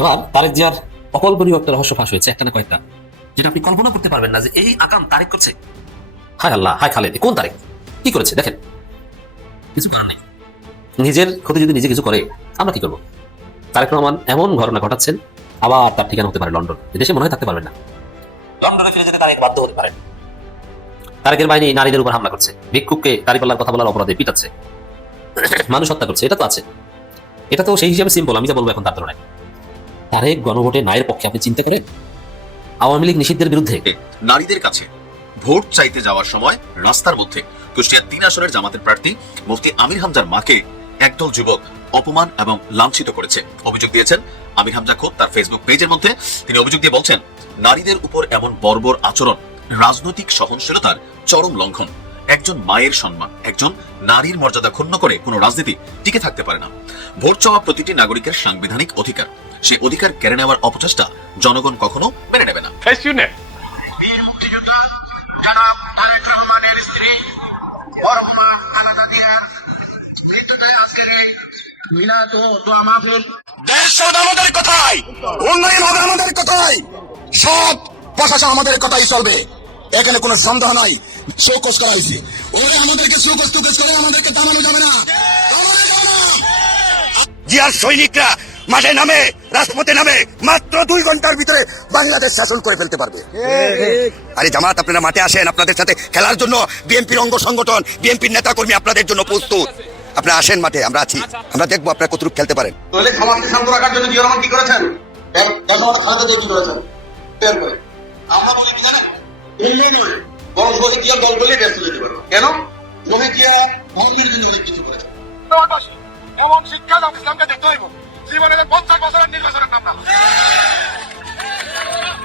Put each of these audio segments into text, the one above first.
এবার তারেক জিয়ার অকল্পনীয় একটা রহস্য ফাঁস হয়েছে, একটা না কয়েকটা, যেটা আপনি কল্পনা করতে পারবেন না যে এই আকাম তারেক করছে। হায় আল্লাহ, হায় খালেদ, কোন তারেক কি করেছে দেখেন। কিছু করার নেই, নিজের ক্ষতি যদি নিজে কিছু করে আমরা কি করবো? তারেক রহমান এমন ঘটনা ঘটাচ্ছেন, আবার তার ঠিকানা হতে পারে লন্ডন। এদেশে মনে হয় থাকতে পারবেন না, লন্ডনে ফিরে যেতে তারেক বাধ্য হতে পারেন। তারেকের বাহিনী নারীদের উপর হামলা করছে, ভিক্ষুককে দাঁড়িপাল্লার কথা বলার অপরাধে পিটাচ্ছে, মানুষ হত্যা করছে। এটা তো আছে, এটা তো সেই হিসাবে সিম্পল। আমি যা বলবো এখন তার তুলনায় তারেক গণভোটে নায়ের পক্ষে আপনি চিন্তা করেন, আওয়ামী লীগ নিষিদ্ধের বিরুদ্ধে নারীদের কাছে ভোট চাইতে যাওয়ার সময় রাস্তার মধ্যে কুষ্টিয়া 3 আসনের জামাতের প্রার্থী মুফতি আমির হামজার মাকে একদল যুবক অপমান এবং লাঞ্ছিত করেছে অভিযোগ দিয়েছেন আমির হামজা খোদ তার ফেসবুক পেজের মধ্যে। তিনি অভিযোগ দিয়ে বলছেন, নারীদের উপর এমন বর্বর আচরণ রাজনৈতিক সহনশীলতার চরম লঙ্ঘন। একজন মায়ের সম্মান, একজন নারীর মর্যাদা ক্ষুণ্ণ করে কোনো রাজনীতি টিকে থাকতে পারে না। ভোট চাওয়া প্রতিটি নাগরিকের সাংবিধানিক অধিকার, সেই অধিকার কেড়ে নেওয়ার অপচেষ্টা জনগণ কখনো মেনে নেবে না। জনাব তারেক রহমানের স্ত্রী মরহুমা খালেদা জিয়ার মৃত্যুতে আজকের এই মিলাদ ও দোয়া মাহফিল। দেশ হবে আমাদের কথাই, উন্নয়ন হবে আমাদের কথাই, সব প্রশাসন আমাদের কথাই চলবে, এখানে কোনো সন্দেহ নাই। শোকজ করা হয়েছে, ওরে আমাদেরকে শোকজ টুকজ করে আমাদেরকে থামানো যাবে না। জিয়ার সৈনিকরা মাঠে নামে, রাজপথে নামে, মাত্র 2 ঘন্টার ভিতরে বাংলাদেশ শাসন করে ফেলতে পারবে। আরে জামাত, আপনারা মাঠে আসেন, আপনাদের সাথে খেলার জন্য বিএনপির অঙ্গ সংগঠন, বিএনপির নেতা কর্মী আপনাদের জন্য প্রস্তুত। আপনারা আসেন মাঠে, আমরা আছি, আমরা দেখবো আপনারা কতটুকু খেলতে পারেন। তাহলে সমাজকে শান্ত রাখার জন্য জিয়া রহমান কি করেছেন? কি করেছেন? আমরা বলি কি জানেন, বরং বলে জিয়া দল বলে ব্যস্ত যেতে পারবো। কেন? বলে জিয়া মন্দির জন্য অনেক কিছু করেছেন এবং শিক্ষা ইসলামকে দেখতে হইব। জীবনের 50 বছরের নির্বাচনের নাম না,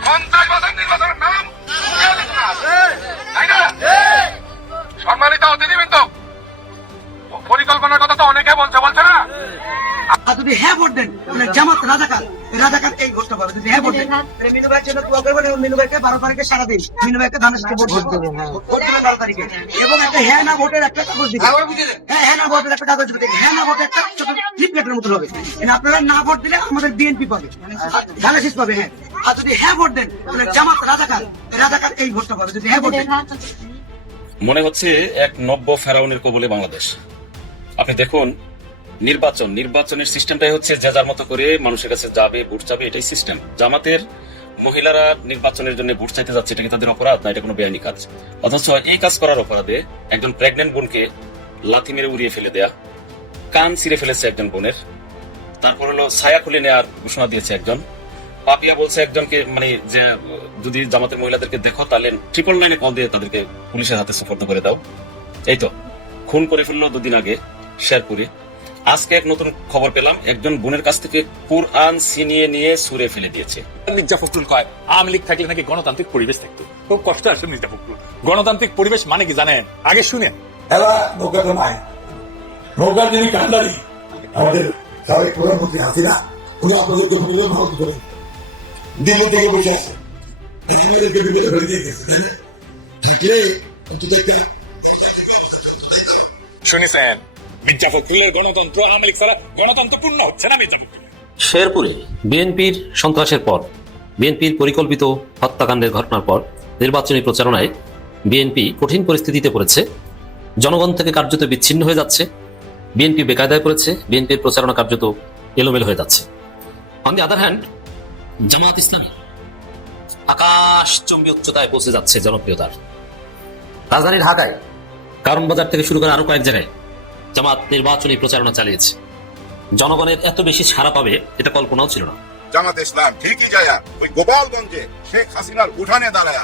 50 বছর নির্বাচনের নাম তাই না? সম্মানিত অতিথিবৃন্দ, পরিকল্পনার কথা তো অনেকে বলছে না। যদি হ্যাঁ ভোট দেন জামাত রাজাকার, রাজাকার এই ভোটটা পাবে। যদি হ্যাঁ ভোট দেন মিনু ভাইয়ের জন্য দোয়া করবেন এবং মিনু ভাইকে 12 তারিখে সারা দিন মিনু ভাইকে ধানের সাথে ভোট দেবেন, ভোট দেবেন 12 তারিখে। এবং একটা হ্যাঁ না ভোটের একটা কাগজ দিবেন, হ্যাঁ না ভোটের একটা কাগজ দিবেন, হ্যাঁ না ভোটের একটা ছোট লিফলেটের মতো হবে। আপনারা না ভোট দিলে আমাদের বিএনপি পাবে, ধানের শীষ পাবে। হ্যাঁ, আর যদি হ্যাঁ ভোট দেন জামাত রাজাকার, রাজাকার এই ভোটটা পাবে। যদি হ্যাঁ ভোট দেন, মনে হচ্ছে এক নব্য ফেরাউনের কবলে বাংলাদেশ। আপনি দেখুন, নির্বাচনের সিস্টেমটাই হচ্ছে যে যার মতো করে মানুষের কাছে যাবে, ভোট চাবে, এটাই সিস্টেম। জামাতের মহিলারা নির্বাচনের জন্য ভোট চাইতে যাচ্ছে, এটা কি তাদের অপরাধ না? এটা কোনো বেআইনি কাজ। অথচ এই কাজ করার অপরাধে একজন প্রেগনেন্ট বোনকে লাথি মেরে উড়িয়ে ফেলে দেয়া, কান ছিঁড়ে ফেলেছে একজন বোনের, তারপর হলো ছায়া খুলে নেওয়ার ঘোষণা দিয়েছে একজন। পাপিয়া বলছে একজনকে, মানে যে যদি জামাতের মহিলাদেরকে দেখো তাহলে 999 কল দিয়ে তাদেরকে পুলিশের হাতে সুপর্দ করে দাও। এই তো খুন করে ফেললো 2 দিন আগে শেরপুরে। আজকে এক নতুন খবর পেলাম, একজন বোনের কাছ থেকে কুরআন ছিনিয়ে নিয়ে ছুঁড়ে ফেলে দিয়েছে। মির্জা ফখরুল কয় আওয়ামী লীগ থাকলে নাকি গণতান্ত্রিক পরিবেশ থাকতো। খুব কষ্ট আসে মির্জা ফখরুল। গণতান্ত্রিক পরিবেশ মানে কি জানেন? আগে শুনেন। এরা নৌকা তো নাই, নৌকার যিনি কান্ডারি আমাদের সাবেক প্রধানমন্ত্রী হাসিনা, উনি আপনাদের করেন দিল্লি থেকে বসে আছে, শুনেছেন মির্জা ফখরুলের গণতন্ত্র আওয়ামী লীগ ছাড়া গণতন্ত্র পূর্ণ হচ্ছে না। মির্জা ফখরুল শেরপুরে বিএনপির সন্ত্রাসের পর, বিএনপির পরিকল্পিত হত্যাকাণ্ডের ঘটনার পর নির্বাচনী প্রচারণায় বিএনপি কঠিন পরিস্থিতিতে পড়েছে, জনগণ থেকে কার্যত বিচ্ছিন্ন হয়ে যাচ্ছে, বিএনপি বেকায়দায় পড়েছে, বিএনপির প্রচারণা কার্যত এলোমেলো হয়ে যাচ্ছে। On the other hand, Jamaat Islami আকাশচুম্বী উচ্চতায় পৌঁছে যাচ্ছে জনপ্রিয়তার। রাজধানী ঢাকায় কারণ বাজার থেকে শুরু করে আরো কয়েক জায়গায় জামাত নির্বাচনী প্রচারণা চালিয়েছে। জনগণের এত বেশি সাড়া পাবে এটা কল্পনাও ছিল না। জামাত ইসলাম ঠিকই যায় ওই গোপালগঞ্জে শেখ হাসিনার উঠানে দাঁড়ায়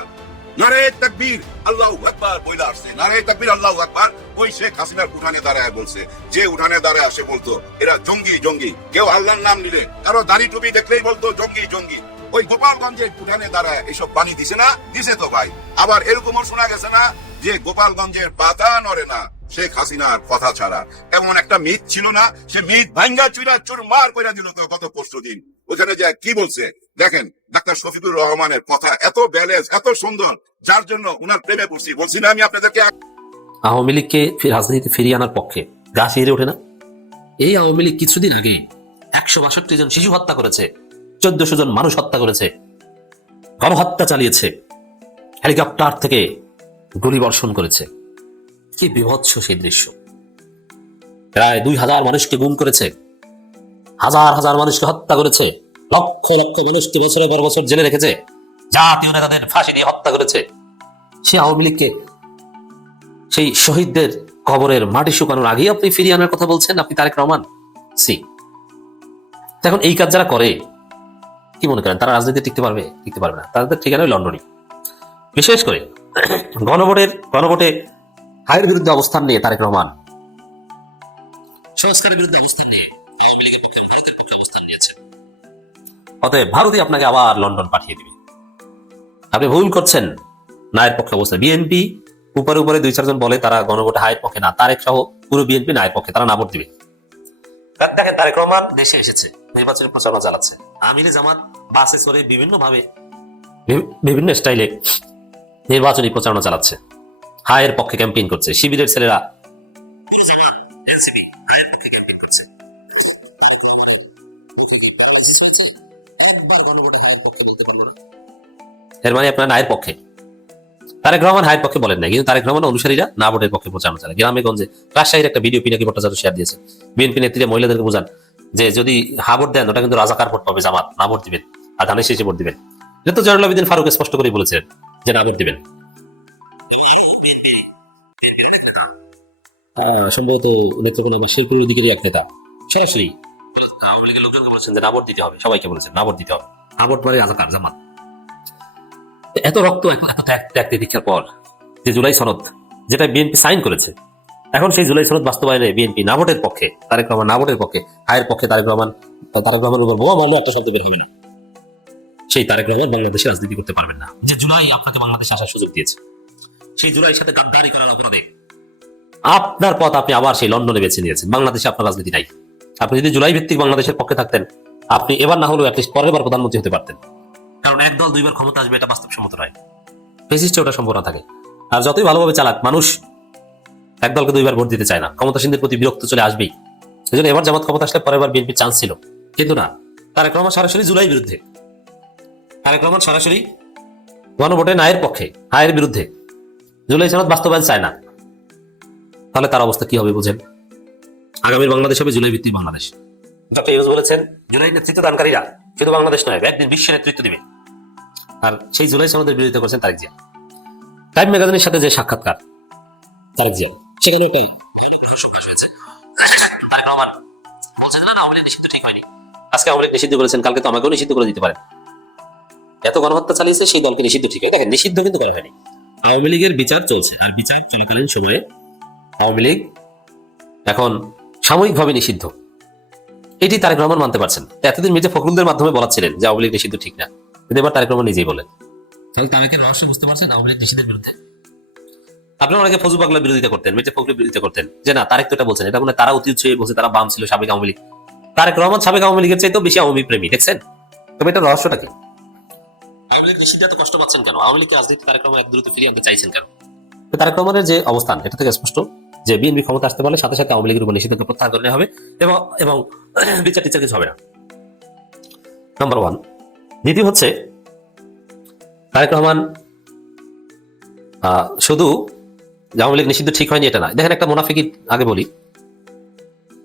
নারে তাকবীর আল্লাহু আকবার বইলা আসছে, নারে তাকবীর আল্লাহু আকবার ওই শেখ হাসিনার উঠানে দাঁড়ায় বলছে। যে উঠানে দাঁড়ায় আসে বলতো এরা জঙ্গি জঙ্গি, কেউ আল্লাহর নাম নিলে কারো দাড়ি টুপি দেখলেই বলতো জঙ্গি জঙ্গি। ওই গোপালগঞ্জের উঠানে দাঁড়ায় এসব বাণী দিছে না? দিছে তো ভাই। আবার এরকমও শোনা গেছে না যে গোপালগঞ্জের পাতা নড়ে না শেখ হাসিনার কথা ছাড়া। এমন একটা মিথ ছিল না? সে মিথ ভাঙ্গা চুরা চুরমার করে দিল তো গত পরশু দিন। ওখানে যে কি বলছে দেখেন, ডাক্তার শফিকুর রহমানের কথা এত ব্যালেন্স, এত সুন্দর, যার জন্য উনার প্রেমে পড়ছি। বলছি না আমি আপনাদেরকে, আওয়ামী লীগকে রাজনীতিতে ফিরিয়ে আনার পক্ষে গা শিহরে ওঠে না? এই আওয়ামী লীগ কিছুদিন আগে 162 জন শিশু হত্যা করেছে, 1400 জন মানুষ হত্যা করেছে, গণহত্যা চালিয়েছে, হেলিকপ্টার থেকে গুলি বর্ষণ করেছে। কি বিভৎস সেই দৃশ্য। প্রায় 2000 মানুষকে গুম করেছে, হাজার হাজার মানুষকে হত্যা করেছে, লক্ষ লক্ষ মানুষকে বছরের পর বছর জেলে রেখেছে, জাতীয় নেতাদের ফাঁসি দিয়ে হত্যা করেছে। সে আওয়ামী লীগকে সেই শহীদদের কবরের মাটি শুকানোর আগেই আপনি ফিরিয়ে আনার কথা বলছেন, আপনি তারেক রহমান। এখন এই কাজ যারা করে, কি মনে করেন তারা রাজনীতি টিকতে পারবে? টিকতে পারবে না। তাদের ঠিকানা লন্ডনই। বিশেষ করে গণভোটে হায়ের বিরুদ্ধে অবস্থান নিয়ে তারেক রহমান, সংস্কারের বিরুদ্ধে অবস্থান নিয়ে আওয়ামী লীগের পক্ষে ভারতের পক্ষে অবস্থান নিয়েছেন। অতএব ভারতই আপনাকে আবার লন্ডন পাঠিয়ে দিবে। আপনি ভুল করছেন নায়ের পক্ষে অবস্থান। বিএনপি উপরে উপরে 2-4 জন বলে তারা গণভোটে হায়ের পক্ষে না, তারেক সহ পুরো বিএনপি নায়ের পক্ষে, তারা না ভোট দিবে। দেখেন তারেক রহমান দেশে এসেছে, নির্বাচনী প্রচারণা চালাচ্ছে, আমিরে জামাত বাসে চড়ে বিভিন্ন স্টাইলে নির্বাচনী প্রচারণা চালাচ্ছে, হায়ের পক্ষে ক্যাম্পেইন করছে। শিবিরের ছেলেরা এর মানে আপনার নায়ের পক্ষে। তারেক রহমান হায়ের পক্ষে বলেন না, কিন্তু তারেক রহমান অনুসারীরা না ভোটের পক্ষে প্রচারণা চালায়। গ্রামে গঞ্জে, রাজশাহীর একটা ভিডিও পিনাকি ভট্টাচার্য শেয়ার দিয়েছেন। বিএনপি নেত্রীরা মহিলাদেরকে বোঝান যে যদি হা ভোট দেন ওটা কিন্তু রাজাকার ভোট পাবে, জামাত না ভোট দিবেন, আর ধানের শেষে ভোট দিবেন। এটা তো জয়নুল আবেদিন ফারুক স্পষ্ট করেই বলেছিলেন যে না ভোট দিবেন। সম্ভবত নেত্রকোনা বা শেরপুরের দিকেরই এক নেতা সরাসরি আওয়ামী লীগের লোকজনকে বলেছেন যে না ভোট দিতে হবে, সবাইকে বলেছেন না ভোট দিতে হবে, না ভোট মানে রাজাকার জামাত। এত রক্ত এত ত্যাগ দীক্ষার পর যে জুলাই সনদ যেটা বিএনপি সাইন করেছে, এখন সেই জুলাই সনদ বাস্তবায়নে বিএনপি না ভোটের পক্ষে, তারেক রহমান না ভোটের পক্ষে, হায়ের পক্ষে তারেক রহমানের উপর বোমা মারলো, একটা শব্দ বের হয়নি। সেই তারেক রহমান বাংলাদেশে রাজনীতি করতে পারবেন না। যে জুলাই আপনাকে বাংলাদেশে আসার সুযোগ দিয়েছে, সেই জুলাইয়ের সাথে গাদ্দারি করার অপরাধে আপনার পথ আপনি আবার সেই লন্ডনে বেছে নিয়েছেন। বাংলাদেশে আপনার রাজনীতি নাই। আপনি যদি জুলাই ভিত্তিক বাংলাদেশের পক্ষে থাকতেন, আপনি এবার না হলেও অ্যাটলিস্ট পরের বার প্রধানমন্ত্রী হতে পারতেন। কারণ এক দল 2 বার ক্ষমতা আসবে এটা বাস্তবসম্মত নয়, ফেসিস্টে ওটা সম্ভব না থাকে। আর যতই ভালোভাবে চালাক মানুষ এক দলকে 2 বার ভোট দিতে চায় না, ক্ষমতাসীনদের প্রতি বিরক্ত চলে আসবেই। এই জন্য এবার জামাত ক্ষমতা আসলে পরের বার বিএনপির চান্স ছিল, কিন্তু না। তারেক রহমান সরাসরি জুলাই বিরুদ্ধে, তারেক রহমান সরাসরি গণভোটে নায়ের পক্ষে, হায়ের বিরুদ্ধে, জুলাই সনদ বাস্তবায়ন চায় না। তাহলে তার অবস্থা কি হবে বুঝেন? আগামী বাংলাদেশ হবে জুলাই ভিত্তিক বাংলাদেশ। ডক্টর ইউনূস বলেছেন জুলাই নেতৃত্ব দানকারীরা শুধু বাংলাদেশ নয়, একদিন বিশ্ব নেতৃত্ব দিবে। আর সেই জুলাই সনদের বিরোধিতা করেছেন তারেক জিয়া। টাইম ম্যাগাজিনের সাথে যে সাক্ষাৎকার তারেক জিয়া, সেখানে একটাই হয়েছে, তারেক রহমান বলছেন না আওয়ামী লীগ নিষিদ্ধ ঠিক হয়নি। আজকে আওয়ামী লীগ নিষিদ্ধ করেছেন, কালকে তো আমাকেও নিষিদ্ধ করে দিতে পারেন। এত গণহত্যা চালিয়েছে সেই দলকে নিষিদ্ধ ঠিক হয়। দেখেন নিষিদ্ধ কিন্তু করা হয়নি, আওয়ামী লীগের বিচার চলছে, আর বিচার চলাকালীন সময়ে আওয়ামী লীগ এখন সাময়িকভাবে নিষিদ্ধ, এটি তারেক রহমান মানতে পারছেন। এতদিন মির্জা ফখরুলদের মাধ্যমে বলাচ্ছিলেন যে আওয়ামী লীগ নিষিদ্ধ ঠিক না, কিন্তু এবার তারেক রহমান নিজেই বলেন। তাহলে তারেকের রহস্য বুঝতে পারছেন আওয়ামী লীগ নিষিদ্ধের বিরুদ্ধে। আপনারা অনেকে ফজু পাগলার বিরোধিতা করতেন, মির্জা ফখরুলের বিরোধিতা করতেন যে না তারেক তো এটা বলছেন, এটা মানে তারা অতি উৎসাহী বলছে, তারা বাম ছিল সাবেক আওয়ামী লীগ। তারেক রহমান সাবেক আওয়ামী লীগের চাইতেও বেশি আওয়ামী প্রেমী, দেখছেন? তবে এটা রহস্যটা কি? আওয়ামী লীগ নিষিদ্ধ এত কষ্ট পাচ্ছেন কেন? আওয়ামী লীগকে রাজনীতি তারেক রহমান এক দ্রুত ফিরিয়ে আনতে চাইছেন কেন? তারেক রহমানের যে অবস্থান এটা থেকে স্পষ্ট যে বিএনপি ক্ষমতা আসতে পারলে সাথে সাথে আওয়ামী লীগের উপর নিষিদ্ধকে প্রত্যাহার করে নেওয়া হবে এবং বিচার টিচার কিছু হবে না। নাম্বার 1। দ্বিতীয় হচ্ছে তারেক রহমান শুধু আওয়ামী লীগ নিষিদ্ধ ঠিক হয়নি এটা না। দেখেন একটা মুনাফিকি আগে বলি,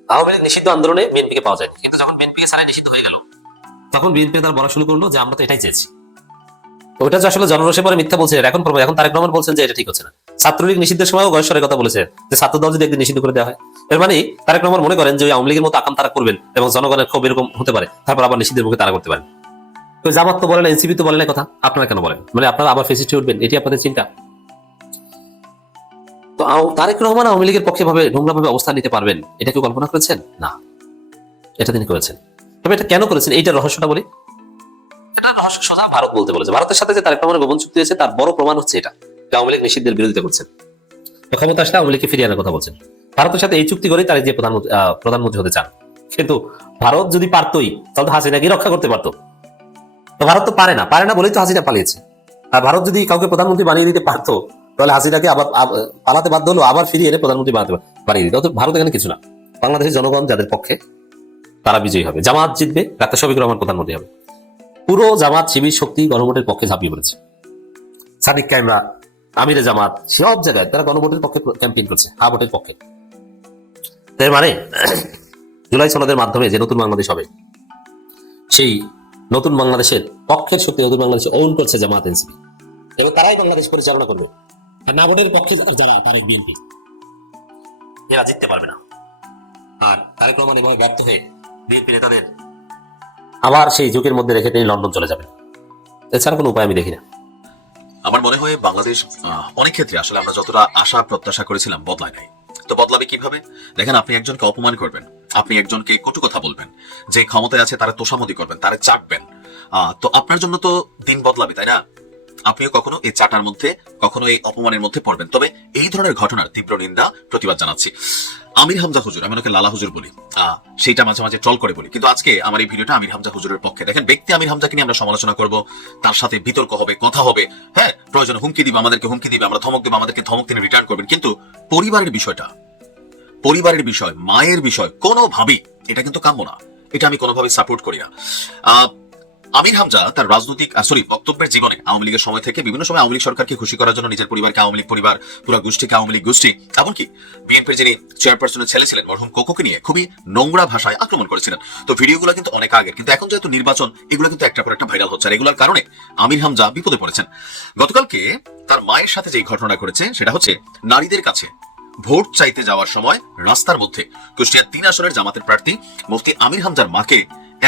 আওয়ামী লীগ নিষিদ্ধ আন্দোলনে বিএনপিকে পাওয়া যায়, কিন্তু যখন বিএনপিকে ছাড়াই নিষিদ্ধ হয়ে গেল তখন বিএনপি তার বলা শুরু করলো যে আমরা তো এটাই চেয়েছি। ওইটা যে আসলে জনরসে পরে মিথ্যা বলছে এখন তারেক রহমান বলছেন যে এটা ঠিক হচ্ছে না। ছাত্রলীগ নিষিদ্ধের সময় গয়েশ্বরের কথা বলেছে যে ছাত্র দল যদি একদিন নিষিদ্ধ করে দেওয়া হয়, এর মানে তারেক রহমান মনে করেন যে ওই আওয়ামী লীগের মতো আকাম তারা করবেন এবং জনগণের ক্ষোভ এরকম হতে পারে, তারপর আবার নিষিদ্ধের মুখে তারা করতে পারেন। তো জামাত তো বলেন, এনসিপি তো বলেন কথা, আপনারা কেন বলেন? মানে আপনারা আবার ফেসিস্টে উঠবেন, এটি আপনাদের চিন্তা? তো তারেক রহমান আওয়ামী লীগের পক্ষে ভাবে নোংরাভাবে অবস্থান নিতে পারবেন এটা কি কল্পনা করেছেন? না, এটা তিনি করেছেন। তবে এটা কেন করেছেন এইটার রহস্যটা বলি। এটা রহস্য সোজা ভারত বলতে বলেছে। ভারতের সাথে যে তারেক রহমানের গোপন চুক্তি হয়েছে তার বড় প্রমাণ হচ্ছে এটা, আওয়ামী লীগ নিষিদ্ধের বিরোধিতা করছেন, ক্ষমতা আসলে আওয়ামী লীগকে ফিরিয়ে আনার কথা বলছেন। ভারতের সাথে এই চুক্তি করে তারা যে প্রধানমন্ত্রী হতে চান, কিন্তু ভারত যদি পারতই তাহলে হাসিনাকে রক্ষা করতে পারতো। তো ভারত তো পারে না বলেই তো হাসিনা পালিয়েছে। আর ভারত যদি কাউকে প্রধানমন্ত্রী বানিয়ে দিতে পারতো তাহলে হাসিনাকে আবার পালাতে বাধ্য হলো, আবার ফিরিয়ে এনে প্রধানমন্ত্রী বানিয়ে দিত। অত ভারত এখানে কিছু না। বাংলাদেশের জনগণ যাদের পক্ষে তারা বিজয়ী হবে, জামাত জিতবে, ডাক্তার শফিকুর রহমান প্রধানমন্ত্রী হবে। পুরো জামাত শিবির শক্তি গণভোটের পক্ষে ঝাঁপিয়ে পড়েছে। সাদিক কাইমরা, আমিরে জামাত, সব জায়গায় তারা গণভোটের পক্ষে ক্যাম্পেইন করছে, হ্যাঁ ভোটের পক্ষে। তার মানে জুলাই সনদের মাধ্যমে যে নতুন বাংলাদেশ হবে, সেই নতুন বাংলাদেশের পক্ষের শক্তি নতুন বাংলাদেশে ওন করছে জামাত এনসিপি, এবং তারাই বাংলাদেশ পরিচালনা করবে। আর না ভোটের পক্ষে যারা, তারা বিএনপি, এরা জিততে পারবে না। আর তারেক রহমান এভাবে ব্যর্থ হয়ে বিএনপি নেতাদের আবার সেই যুগের মধ্যে রেখে তিনি লন্ডন চলে যাবেন, এছাড়া কোনো উপায় আমি দেখি না। আমার মনে হয় বাংলাদেশ অনেক ক্ষেত্রে আসলে আমরা যতটা আশা প্রত্যাশা করেছিলাম বদলায় নাই। তো বদলাবে কিভাবে? দেখেন, আপনি একজনকে অপমান করবেন, আপনি একজনকে কটু কথা বলবেন, যে ক্ষমতায় আছে তারা তোষামতি করবেন, তারা চাটবেন, তো আপনার জন্য তো দিন বদলাবে, তাই না? আপনিও কখনো এই চাটার মধ্যে, কখনো এই অপমানের মধ্যে পড়বেন। তবে এই ধরনের ঘটনার তীব্র নিন্দা প্রতিবাদ জানাচ্ছি। আমির হামজা হুজুর, আমি ওকে লালা হুজুর বলি, সেইটা মাঝে মাঝে ট্রল করে বলি, কিন্তু আজকে আমার এই ভিডিওটা আমির হামজা হুজুরের পক্ষে। দেখেন, ব্যক্তি আমির হামজাকে নিয়ে আমরা সমালোচনা করব, তার সাথে বিতর্ক হবে, কথা হবে, হ্যাঁ, প্রয়োজনে হুমকি দিবে, আমাদেরকে হুমকি দিবে, আমরা ধমক দেবো, আমাদেরকে ধমক তিনি রিটার্ন করবেন, কিন্তু পরিবারের বিষয়টা, পরিবারের বিষয়, মায়ের বিষয় কোনোভাবেই এটা কিন্তু কাম্য না। এটা আমি কোনোভাবেই সাপোর্ট করি না। আমির হামজা তার রাজনৈতিক বক্তব্যের জীবনে আওয়ামী লীগের সময় থেকে বিভিন্ন সময় আওয়ামী লীগ সরকারকে খুশি করার জন্য নিজের পরিবারকে আওয়ামী লীগ পরিবার, পুরো গোষ্ঠীকে আওয়ামী লীগ গোষ্ঠী, এমনকি বিএনপির যিনি চেয়ারপারসনের ছেলে ছিলেন মরহুম কোকোকে নিয়ে খুবই নোংরা ভাষায় আক্রমণ করেছিলেন। তো ভিডিওগুলো কিন্তু অনেক আগের, কিন্তু এখন যেহেতু নির্বাচন, এগুলো কিন্তু একটা পর একটা ভাইরাল হচ্ছে, আর এগুলোর কারণে আমির হামজা বিপদে পড়েছেন। গতকালকে তার মায়ের সাথে যে ঘটনা ঘটেছে সেটা হচ্ছে নারীদের কাছে ভোট চাইতে যাওয়ার সময় রাস্তার মধ্যে কুষ্টিয়া 3 আসনের জামাতের প্রার্থী মুফতি আমির হামজার মাকে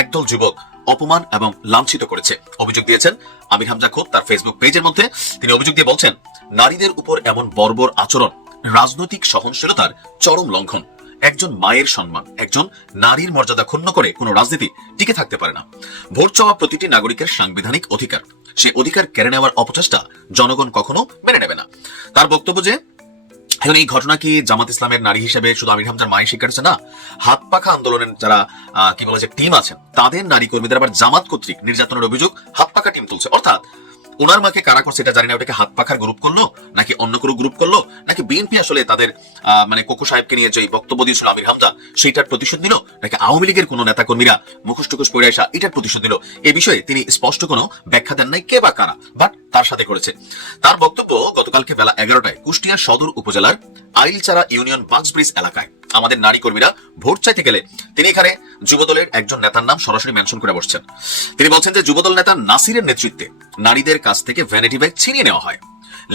একদল যুবক অপমান এবং লাঞ্ছিত করেছে। অভিযোগ দিয়েছেন আমির হামজা খোদ তার ফেসবুক পেজের মধ্যে। তিনি অভিযোগ দিয়ে বলছেন, নারীদের উপর এমন বর্বর আচরণ রাজনৈতিক সহনশীলতার চরম লঙ্ঘন। একজন মায়ের সম্মান, একজন নারীর মর্যাদা ক্ষুণ্ণ করে কোনো রাজনীতি টিকে থাকতে পারে না। ভোট চাওয়া প্রতিটি নাগরিকের সাংবিধানিক অধিকার, সে অধিকার কেড়ে নেওয়ার অপচেষ্টা জনগণ কখনো মেনে নেবে না। তার বক্তব্য যে এখন এই ঘটনা কি জামাত ইসলামের নারী হিসেবে শুধু আমির হামজার মায়ের শিকার হচ্ছে না, হাত পাখা আন্দোলনের যারা কি বলে যে টিম আছেন, তাদের নারী কর্মীদের আবার জামাত কর্তৃক নির্যাতনের অভিযোগ হাত পাখা টিম তুলছে। অর্থাৎ ওনার মাকে কারা করছে এটা জানি না, ওটাকে হাত পাখার গ্রুপ করলো নাকি অন্য কোনো গ্রুপ করলো, নাকি বিএনপি আসলে তাদের মানে কোকো সাহেবকে নিয়ে যে বক্তব্য দিয়েছিল আমির হামজা সেইটার প্রতিশোধ নিল, নাকি আওয়ামী লীগের কোনো নেতা কর্মীরা মুখোশ টুকুশ পরে আসা এটার প্রতিশোধ দিল, এ বিষয়ে তিনি স্পষ্ট কোনো ব্যাখ্যা দেন নাই কে বা কারা, বাট তার সাথে করেছে। তার বক্তব্য গতকালকে বেলা 11টায় কুষ্টিয়া সদর উপজেলার আইলচারা ইউনিয়ন বাক্সব্রিজ এলাকায় আমাদের নারী কর্মীরা ভোট চাইতে গেলে তিনি এখানে যুবদলের একজন নেতার নাম সরাসরি মেনশন করে বসছেন। তিনি বলছেন যে যুবদল নেতা নাসিরের নেতৃত্বে নারীদের কাছ থেকে ভ্যানিটি ব্যাগ ছিনিয়ে নেওয়া হয়,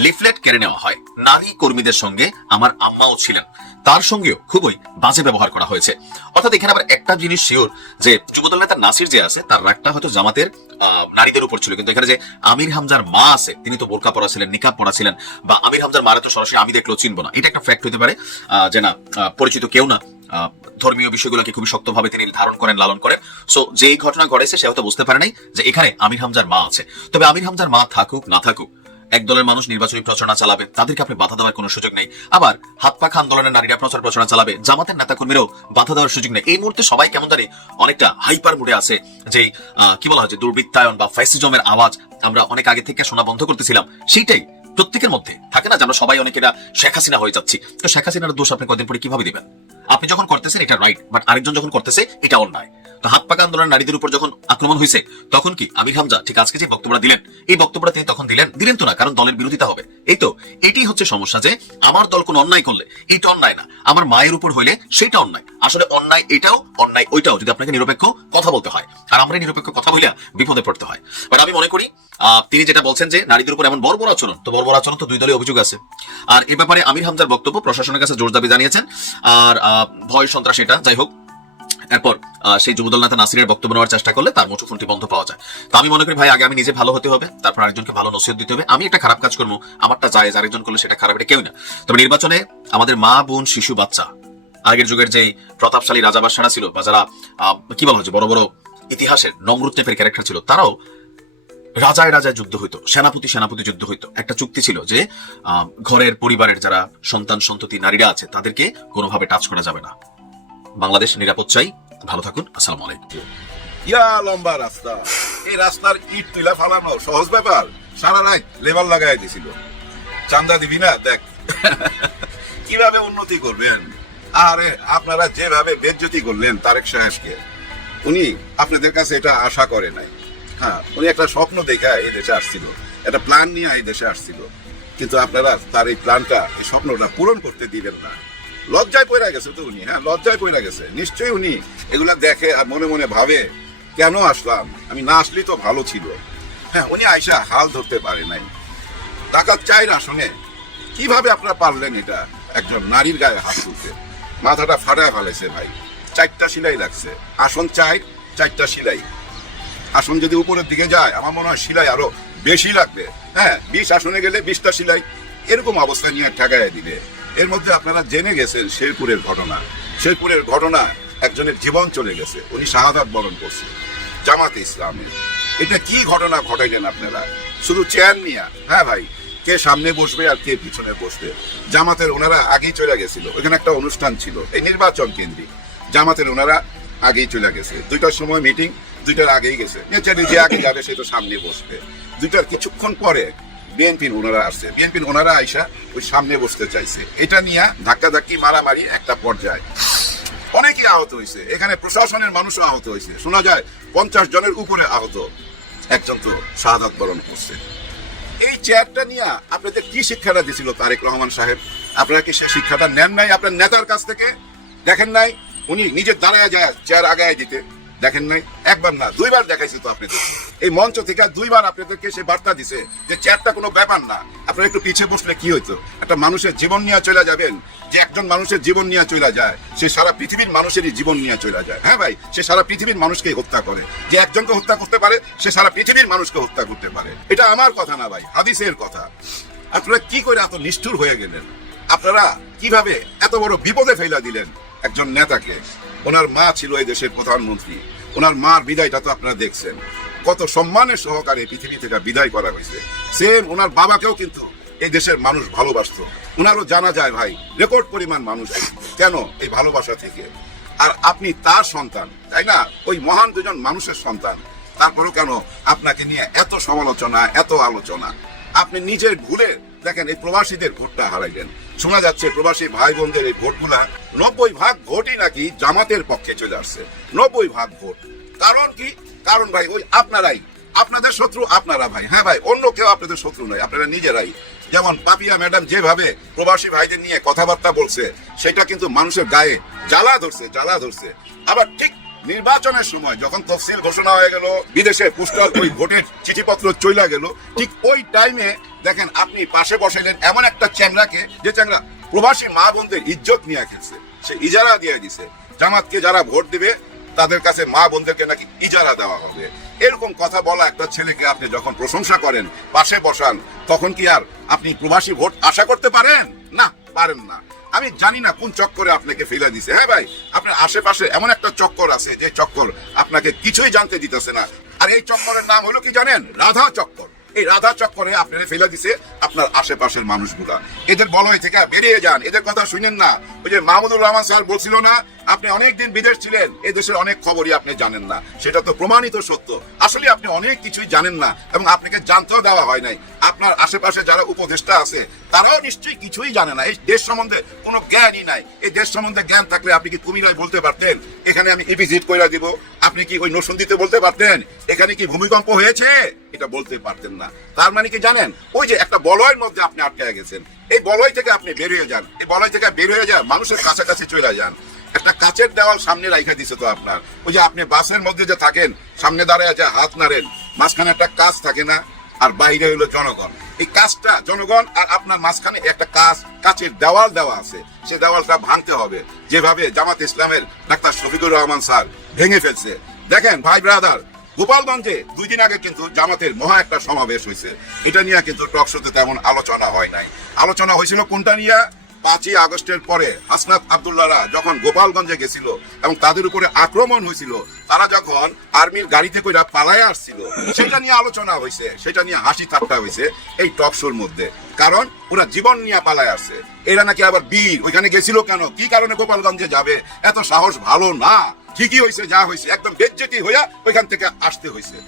লিফলেট কেড়ে নেওয়া হয়। নারী কর্মীদের সঙ্গে আমার আম্মাও ছিলেন, তার সঙ্গেও খুবই বাজে ব্যবহার করা হয়েছে। অর্থাৎ এখানে আবার একটা জিনিস শিওর যে যুবদল নেতা নাসির যে আছে তার রাগটা হয়তো জামাতের নারীদের উপর ছিল, কিন্তু এখানে যে আমির হামজার মা আছে তিনি তো বোরকা পরা ছিলেন, নিকাব পরা ছিলেন, বা আমির হামজার মারা তো সরাসরি আমি দেখলেও চিনবো না, এটা একটা ফ্যাক্ট হতে পারে যে না পরিচিত কেউ না, ধর্মীয় বিষয়গুলোকে খুবই শক্তভাবে তিনি ধারণ করেন, লালন করেন। সো যে ঘটনা ঘটেছে সে হয়তো বুঝতে পারে নাই যে এখানে আমির হামজার মা আছে। তবে আমির হামজার মা থাকুক না থাকুক, একদলের মানুষ নির্বাচনী প্রচারণা চালাবে, তাদেরকে আপনি বাধা দেওয়ার কোনো সুযোগ নেই। আবার হাত পাখা আন্দোলনের নারীরা প্রচারণা চালাবে, জামাতের নেতাকর্মীরাও বাধা দেওয়ার সুযোগ নেই। এই মুহূর্তে সবাই কেমন জানি অনেকটা হাইপার মুডে আছে, যে কি বলা হয় যে দুর্বৃত্তায়ন বা ফ্যাসিজমের আওয়াজ আমরা অনেক আগে থেকে শোনা বন্ধ করতেছিলাম, সেইটাই প্রত্যেকের মধ্যে থাকে না যে আমরা সবাই অনেকেরা শেখ হাসিনা হয়ে যাচ্ছি। তো শেখ হাসিনার দোষ আপনি কদিন পরে কিভাবে দিবেন? আপনি যখন করতেছেন এটা রাইট, বাট আরেকজন যখন করতেছে এটা অন্যায়। তো হাত পাকা আন্দোলনের নারীদের উপর যখন আক্রমণ হয়েছে তখন কি আমির হামজা ঠিক আজকে যে বক্তব্যটা দিলেন, এই বক্তব্যটা তিনি তখন দিলেন তো না, কারণ দলের বিরোধিতা হবে। এই তো এটাই হচ্ছে সমস্যা, যে আমার দল কোন অন্যায় করলে এটা অন্যায় না, আমার মায়ের উপর হইলে সেটা অন্যায়। আসলে অন্যায় এটাও, অন্যায় ওইটাও, যদি আপনাকে নিরপেক্ষ কথা বলতে হয়, আর আমরা নিরপেক্ষ কথা বলে বিপদে পড়তে হয়। বাট আমি মনে করি তিনি যেটা বলছেন যে নারীদের উপর এমন বর্বর আচরণ, তো বর্বর আচরণ তো দুই দলের অভিযোগ আছে। আর এ ব্যাপারে আমির হামজার বক্তব্য প্রশাসনের কাছে জোর দাবি জানিয়েছেন। আর ভয় সন্ত্রাস এটা যাই হোক, এরপর সেই যুবদল নেতা নাসিরের বক্তব্য নেওয়ার চেষ্টা করলে তার মুঠোফোনটি বন্ধ পাওয়া যায়। তো আমি মনে করি ভাই আগে আমি নিজে ভালো হতে হবে, তারপর আরেকজনকে ভালো নসিহত দিতে হবে। আমি একটা খারাপ কাজ করবো, আমারটা জায়েজ, আরেকজন করলে সেটা খারাপ, এটা কেউ না। তবে নির্বাচনে আমাদের মা বোন শিশু বাচ্চা, আগের যুগের যে প্রতাপশালী রাজা বাদশারা ছিল, বা যারা কি বলা হচ্ছে বড় বড় ইতিহাসের নমরুদ টাইপের ক্যারেক্টার ছিল, তারাও রাজায় রাজায় যুদ্ধ হইতো, সেনাপতি যুদ্ধ হইতো। একটা চুক্তি ছিল যে ঘরের পরিবারের যারা সন্তান সন্ততি নারীরা আছে তাদেরকে কোনোভাবে টাচ করা যাবে না। বাংলাদেশ নিরাপদ চাই। ভালো থাকুন, আসসালামু আলাইকুম। ইয়া লম্বা রাস্তা, এই রাস্তার ইট তুলা ফালানো সহজ ব্যাপার, সারা রাত লেবার লাগাই দিছিল। চান্দা দিবি না, দেখ কিভাবে উন্নতি করবেন। আরে আপনারা যেভাবে বেজ্জতি করলেন তারেক সাহেবকে, উনি আপনাদের কাছে এটা আশা করে নাই। হ্যাঁ, উনি একটা স্বপ্ন দেখে এই দেশে আসছিল, একটা প্ল্যান নিয়ে এই দেশে আসছিল, কিন্তু আপনারা তার এই প্ল্যানটা, এই স্বপ্নটা পূরণ করতে দিলেন না। লজ্জায় পড়ে গেছে তো উনি, হ্যাঁ লজ্জায় পড়ে গেছে। নিশ্চয়ই উনি এগুলা দেখে আর মনে মনে ভাবে কেন আসলাম, আমি না আসলেই তো ভালো ছিল। হ্যাঁ, উনি আইসা হাল ধরতে পারে নাই। টাকা চাই না শুনে কিভাবে আপনারা পারলেন এটা একজন নারীর গায়ে হাত তুলতে? মাথাটা ফাটায় ফেলেছে ভাই। 4টা সেলাই লাগছে, আসন চাই 4টা সেলাই। আসন যদি উপরের দিকে যায় আমার মনে হয় সেলাই আরো বেশি লাগবে। হ্যাঁ, 20 আসনে গেলে 20টা সেলাই, এরকম অবস্থা নিয়ে ঠেকায় দিবে। এর মধ্যে আপনারা জেনে গেছেন শেরপুরের ঘটনা। শেরপুরের ঘটনা, একজনের জীবন চলে গেছে, উনি শাহাদাত বরণ করছে জামাতে ইসলামের। এটা কি ঘটনা ঘটাইলেন আপনারা শুধু চেয়ার নিয়ে? হ্যাঁ ভাই, কে সামনে বসবে আর কে পিছনে বসবে? জামাতের ওনারা আগেই চলে গেছিল, ওখানে একটা অনুষ্ঠান ছিল এই নির্বাচন কেন্দ্রিক। জামাতের ওনারা আগেই চলে গেছে, 2টার সময় মিটিং, 2টার আগেই গেছে। যে আগে যাবে সে তো সামনে বসবে। 2টার কিছুক্ষণ পরে বিএনপির ওনারা আসছে, বিএনপির ওনারা আইসা ওই সামনে বসতে চাইছে। এটা নিয়ে ধাক্কাধাক্কি মারামারি একটা পর্যায়ে, অনেকেই আহত হয়েছে, এখানে প্রশাসনের মানুষও আহত হয়েছে, শোনা যায় 50 জনের উপরে আহত, একজন তো শাহাদাত বরণ করছে। এই চেয়ারটা নিয়ে আপনাদের কি শিক্ষাটা দিছিল তারেক রহমান সাহেব? আপনারা কি সে শিক্ষাটা নেন নাই আপনার নেতার কাছ থেকে? দেখেন নাই উনি নিজে দাঁড়ায় যায় চেয়ার আগায় দিতে? দেখেন নাই? একবার না 2বার দেখাইছে তো আপনাদের। এই মঞ্চ থেকে 2বার আপনাদেরকে সে বার্তা দিছে যে চেয়ারটা কোনো ব্যাপার না, আপনারা একটু পিছিয়ে বসলে কি হইতো? একটা মানুষের জীবন নিয়ে চলে যাবেন, যে একজন মানুষের জীবন নিয়ে চলে যায় সে সারা পৃথিবীর মানুষেরই জীবন নিয়ে চলে যায়। হ্যাঁ ভাই, সে সারা পৃথিবীর মানুষকে হত্যা করে। যে একজনকে হত্যা করতে পারে সে সারা পৃথিবীর মানুষকে হত্যা করতে পারে। এটা আমার কথা না ভাই, হাদিসের কথা। আপনারা কি করে এত নিষ্ঠুর হয়ে গেলেন? আপনারা কিভাবে এত বড় বিপদে ফেলা দিলেন একজন নেতাকে? ওনার মা ছিল এই দেশের প্রধানমন্ত্রী, ওনার মার বিদায়টা তো আপনারা দেখছেন, কত সম্মানের সহকারে পৃথিবী থেকে বিদায় করা হয়েছে। সেম ওনার বাবাকেও কিন্তু এই দেশের মানুষ ভালোবাসতো, ওনারও জানা যায় ভাই রেকর্ড পরিমাণ মানুষ। কেন? এই ভালোবাসা থেকে। আর আপনি তার সন্তান, তাই না? ওই মহান 2জন মানুষের সন্তান, তারপরও কেন আপনাকে নিয়ে এত সমালোচনা, এত আলোচনা? আপনি নিজের ভুলে দেখেন এই প্রবাসীদের ভোটটা হারাইলেন। শোনা যাচ্ছে প্রবাসী ভাই বোনদের এই ভোটগুলা 90% ভোটই নাকি জামাতের পক্ষে চলে আসছে। 90% ভোট। কারণ কি? কারণ ভাই ওই আপনারাই, আপনাদের শত্রু আপনারা ভাই। হ্যাঁ ভাই, অন্য কেউ আপনাদের শত্রু নয়, আপনারা নিজেরাই। যেমন পাপিয়া ম্যাডাম যেভাবে প্রবাসী ভাইদের নিয়ে কথাবার্তা বলছে সেটা কিন্তু মানুষের গায়ে জ্বালা ধরছে। আবার ঠিক নির্বাচনের সময় যখন তফসিল ঘোষণা হয়ে গেল, বিদেশে পোস্টাল ওই ভোটের চিঠিপত্র চইলা গেল, ঠিক ওই টাইমে দেখেন আপনি পাশে বসাইলেন এমন একটা চ্যাংরাকে, যে চ্যাংরা প্রবাসী মা বোনদের ইজ্জত নিয়ে খেলছে, সে ইজারা দিয়ে দিছে। জামাতকে যারা ভোট দিবে তাদের কাছে মা বোনদেরকে নাকি ইজারা দেওয়া হবে। এরকম কথা বলা একটা ছেলেকে আপনি যখন প্রশংসা করেন, পাশে বসান, তখন কি আর আপনি প্রবাসী ভোট আশা করতে পারেন? না, পারেন না। আমি জানি না কোন চক্করে আপনাকে ফেলে দিছে। হ্যাঁ ভাই, আপনার আশেপাশে এমন একটা চক্কর আছে যে চক্কর আপনাকে কিছুই জানতে দিতেছে না। আর এই চক্করের নাম হলো কি জানেন? রাধা চক্কর। এই রাধা চক্করে আপনারা ফেলে দিছে আপনার আশেপাশের মানুষগুলা। এদের বলয় থেকে বেরিয়ে যান, এদের কথা শুনেন না। ওই যে মাহমুদুর রহমান স্যার বলছিল না, আপনি অনেকদিন বিদেশ ছিলেন, এই দেশের অনেক খবরই আপনি জানেন না। সেটা তো প্রমাণিত সত্য। আসলে আপনি অনেক কিছুই জানেন না এবং আপনাকে জানতেও দেওয়া হয় নাই। আপনার আশেপাশে যারা উপদেষ্টা আছে তারাও নিশ্চয়ই কিছুই জানে না, এই দেশ সম্বন্ধে কোনো জ্ঞানই নাই। এই দেশ সম্বন্ধে জ্ঞান থাকলে আপনি কি কুমিল্লায় বলতে পারতেন এখানে আমি ইভিজিট কইরা দিব? আপনি কি ওই নরসিংদীতে বলতে পারতেন এখানে কি ভূমিকম্প হয়েছে? এটা বলতে পারতেন না। তার মানে কি জানেন? ওই যে একটা বলয়ের মধ্যে আপনি আটকে গেছেন। এই বলয় থেকে আপনি বের হয়ে যান, এই বলয় থেকে বের হয়ে যান, মানুষের কাছাকাছি চলে যান। একটা কাচের দেওয়াল সামনে রাইখা দিছে তো আপনার। ওই যে আপনি বাসের মধ্যে যে থাকেন, সামনে দাঁড়ায় যে হাত নাড়েন, মাঝখানে একটা কাজ থাকে না, আর বাইরে হলো জনগণ। এই কাজটা জনগণ, আর আপনার মাঝখানে একটা কাচের দেওয়াল দেওয়া আছে। সে দেওয়ালটা ভাঙতে হবে, যেভাবে জামাত ইসলামের ডাক্তার শফিকুর রহমান স্যার ভেঙে ফেলছে। দেখেন ভাই ব্রাদার, গোপালগঞ্জে 2 দিন আগে কিন্তু জামাতের মহা একটা সমাবেশ হয়েছে। এটা নিয়ে কিন্তু টক শোতে তেমন আলোচনা হয় নাই। আলোচনা হয়েছিল কোনটা নিয়ে? 5ই আগস্টের পরে হাসনাত আব্দুল্লাহরা যখন গোপালগঞ্জে গেছিল এবং তাদের উপরে আক্রমণ হয়েছিল, তারা যখন আর্মির গাড়িতে কইরা পালায় আসছিল, সেটা নিয়ে আলোচনা হয়েছে, সেটা নিয়ে হাসি ঠাট্টা হয়েছে এই টক শোর মধ্যে। কারণ ওরা জীবন নিয়ে পালায় আসছে। এরা নাকি আবার বীর। ওইখানে গেছিল কেন? কি কারণে গোপালগঞ্জে যাবে? এত সাহস ভালো না। ঠিকই হয়েছে, যা হয়েছে একদম বেজ্জতি হইয়া ওইখান থেকে আসতে হয়েছে।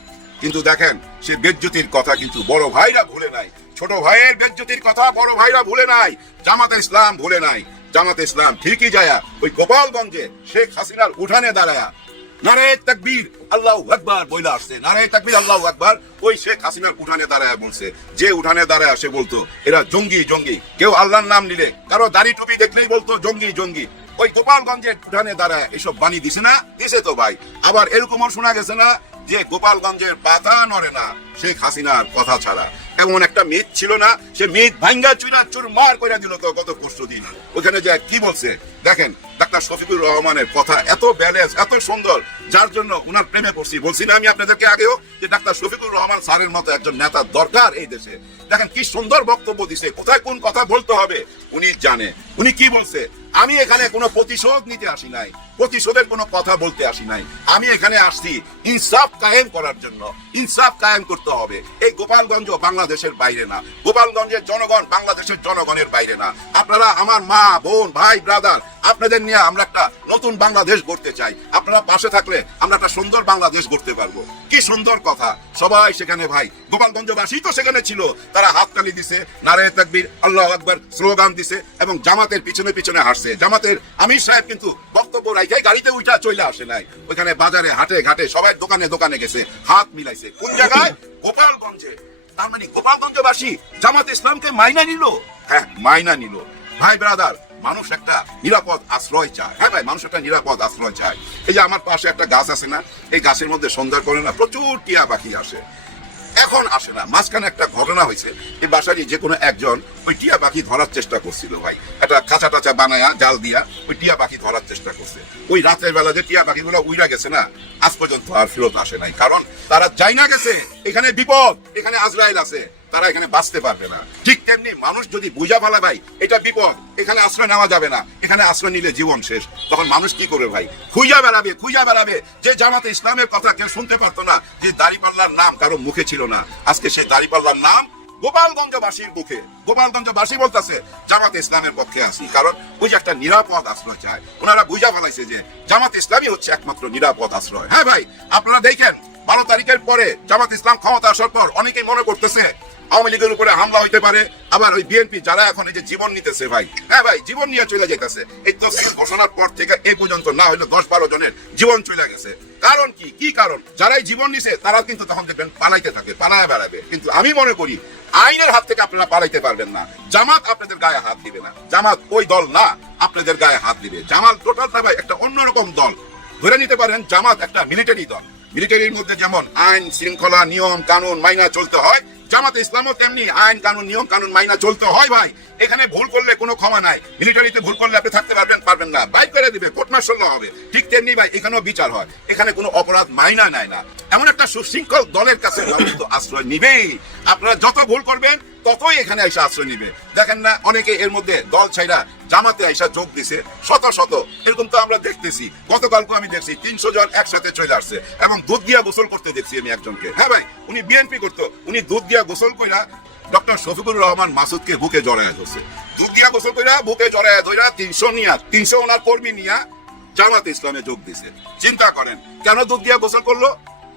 কিন্তু দেখেন সে বেজ্জতির কথা কিন্তু বড় ভাইরা ভুলে নাই। ছোট ভাইয়ের বেজ্জতির কথা বড় ভাইরা ভুলে নাই, জামাতে ইসলাম ভুলে নাই। জামাতে ইসলাম ঠিকই যায় ওই গোপালগঞ্জে শেখ হাসিনার উঠানে দাঁড়ায়া নারে তাকবীর আল্লাহু আকবার বইলা আসছে, নারে তাকবীর আল্লাহু আকবার। ওই শেখ হাসিনার উঠানে দাঁড়ায় বলছে, যে উঠানে দাঁড়ায় আসে বলতো এরা জঙ্গি জঙ্গি, কেউ আল্লাহর নাম নিলে কারো দাড়ি টুপি দেখলেই বলতো জঙ্গি জঙ্গি। ওই গোপালগঞ্জের উঠানে দাঁড়ায় এসব বাণী দিছে না, দিছে তো ভাই। আবার এরকমও শোনা গেছে না যে গোপালগঞ্জের পাতা নড়ে না শেখ হাসিনার কথা ছাড়া। এমন একটা মিথ ছিল না, সে মিথ ভাঙ্গা চুরা চুরমার করে দিল তো গত পরশু দিন। ওখানে যে কি বলছে দেখেন, ডাক্তার শফিকুর রহমানের কথা এত ব্যালেন্স, এত সুন্দর, যার জন্য উনার প্রেমে পড়ছি। বলছি না আমি আপনাদেরকে আগেও যে ডাক্তার শফিকুর রহমান স্যারের মতো একজন নেতা দরকার এই দেশে। দেখেন কি সুন্দর বক্তব্য দিছে, কোথায় কোন কথা বলতে হবে উনি জানে। উনি কি বলছে, আমি এখানে কোনো প্রতিশোধ নিতে আসি নাই, প্রতিশোধের কোনো কথা বলতে আসি নাই, আমি এখানে আসছি ইনসাফ কায়েম করার জন্য। ইনসাফ কায়েম করতে হবে। এই গোপালগঞ্জ বাংলাদেশের বাইরে না, গোপালগঞ্জের জনগণ বাংলাদেশের জনগণের বাইরে না। আপনারা আমার মা বোন ভাই ব্রাদার, আপনাদের নিয়ে আমরা একটা নতুন বাংলাদেশ গড়তে চাই। আপনারা পাশে থাকলে আমরা একটা সুন্দর বাংলাদেশ গড়তে পারবো। কি সুন্দর কথা, সবাই সেখানে ভাই গোপালগঞ্জবাসী তো সেখানে ছিল, তারা হাততালি দিছে, নারে তাকবীর আল্লাহু আকবার স্লোগান দিছে এবং জামাতের পিছনে পিছনে হাঁটছে। জামাতের আমির সাহেব কিন্তু বক্তব্য রাইখাই গাড়িতে উঠা চলে আসে নাই, ওইখানে বাজারে হাটে ঘাটে সবাই দোকানে দোকানে গেছে, হাত মিলাইছে। কোন জায়গায়? গোপালগঞ্জে। তার মানে গোপালগঞ্জবাসী জামাত ইসলামকে মাইনা নিল। হ্যাঁ, মাইনা নিল। ভাই ব্রাদার, মানুষ একটা নিরাপদ আশ্রয় চায়। হ্যাঁ ভাই, মানুষ একটা নিরাপদ আশ্রয় চায়। এই যে আমার পাশে একটা গাছ আছে না, এই গাছের মধ্যে সন্ধ্যা করে না প্রচুর টিয়া পাখি আসে, এখন আসে না। মাঝখানে একটা ঘটনা হয়েছে, এই বাসারই যে কোনো একজন ওই টিয়া পাখি ধরার চেষ্টা করছিল ভাই, একটা খাঁচা টাচা বানায়া জাল দিয়া ওই টিয়া পাখি ধরার চেষ্টা করছে। ওই রাতের বেলা যে টিয়া পাখিগুলো উইরা গেছে না, আজ পর্যন্ত আর ফেরত আসে নাই, কারণ তারা যাই না গেছে এখানে বিপদ, এখানে আজরাইল আছে, তারা এখানে বাঁচতে পারবে না। ঠিক তেমনি মানুষ যদি বুঝা ফেলা ভাই এটা বিপদ, এখানে আশ্রয় নেওয়া যাবে না, এখানে আশ্রয় নিলে জীবন শেষ, তখন মানুষ কি করবে ভাই? খুঁজা বেড়াবে। যে জামাতে ইসলামের কথা কেউ শুনতে পারতো না, যে দাড়িপাল্লার নাম কারো মুখে ছিল না, আজকে সেই দাড়িপাল্লার নাম গোপালগঞ্জবাসীর মুখে। গোপালগঞ্জবাসী বলতেছে জামাত ইসলামের পক্ষে আসি, কারণ ওই যে একটা নিরাপদ আশ্রয় চায়। ওনারা বুঝা ফেলাইছে যে জামাত ইসলামই হচ্ছে একমাত্র নিরাপদ আশ্রয়। হ্যাঁ ভাই, আপনারা দেখেন 12 তারিখের পরে জামাত ইসলাম ক্ষমতা আসার পর অনেকেই মনে করতেছে আওয়ামী লীগের উপরে হামলা হইতে পারে, আবার ওই বিএনপি যারা এখন এই যে জীবন নিতেছে ভাই, হ্যাঁ ভাই জীবন নিয়ে চলে যাইতেছে। এই তফসিল ঘোষণার পর থেকে এই পর্যন্ত না হইলে 10-12 জনের জীবন চলে গেছে। কারণ কি কারণ? যারাই জীবন নিছে তারা কিন্তু তখন দেখবেন পালাইতে থাকে, পালায় বেড়াবে। কিন্তু আমি মনে করি আইনের হাত থেকে আপনারা পালাইতে পারবেন না। জামাত আপনাদের গায়ে হাত দিবে না, জামাত ওই দল না আপনাদের গায়ে হাত দিবে। জামাত টোটালটা ভাই একটা অন্যরকম দল। ধরে নিতে পারেন জামাত একটা মিলিটারি দল। মিলিটারির মধ্যে যেমন আইন শৃঙ্খলা নিয়ম কানুন মাইনা চলতে হয়, জামাত ইসলামও তেমনি আইন কানুন নিয়ম কানুন মাইনা চলতে হয় ভাই। এখানে ভুল করলে কোনো ক্ষমা নাই। মিলিটারিতে ভুল করলে আপনি থাকতে পারবেন না, বাইক করে দিবে, কোর্ট মার্শাল হবে। ঠিক তেমনি ভাই এখানেও বিচার হয়, এখানে কোনো অপরাধ মাইনা নেয় না। এমন একটা সুশৃঙ্খল দলের কাছে মানুষ তো আশ্রয় নিবেই। আপনারা যত ভুল করবেন ততই এখানে এসে আশ্রয় নিবে। দেখেন না অনেকে এর মধ্যে দল ছাইরা জামাতে আইসা যোগ দিছে, শত এরকম তো আমরা দেখতেছি। গতকালকে আমি দেখছি 300 জন একসাথে চলে আসছে এবং দুধ দিয়া গোসল করতে দেখছি আমি একজনকে। হ্যাঁ ভাই, উনি বিএনপি করতো, উনি দুধ দিয়া গোসল কইরা ডক্টর শফিকুর রহমান মাসুদকে বুকে জড়ায় ধরছে। দুধ দিয়া গোসল কইরা বুকে জড়ায় ধইরা 300 ওনার কর্মী নিয়া জামাত ইসলামে যোগ দিছে। চিন্তা করেন কেন দুধ দিয়া গোসল করলো?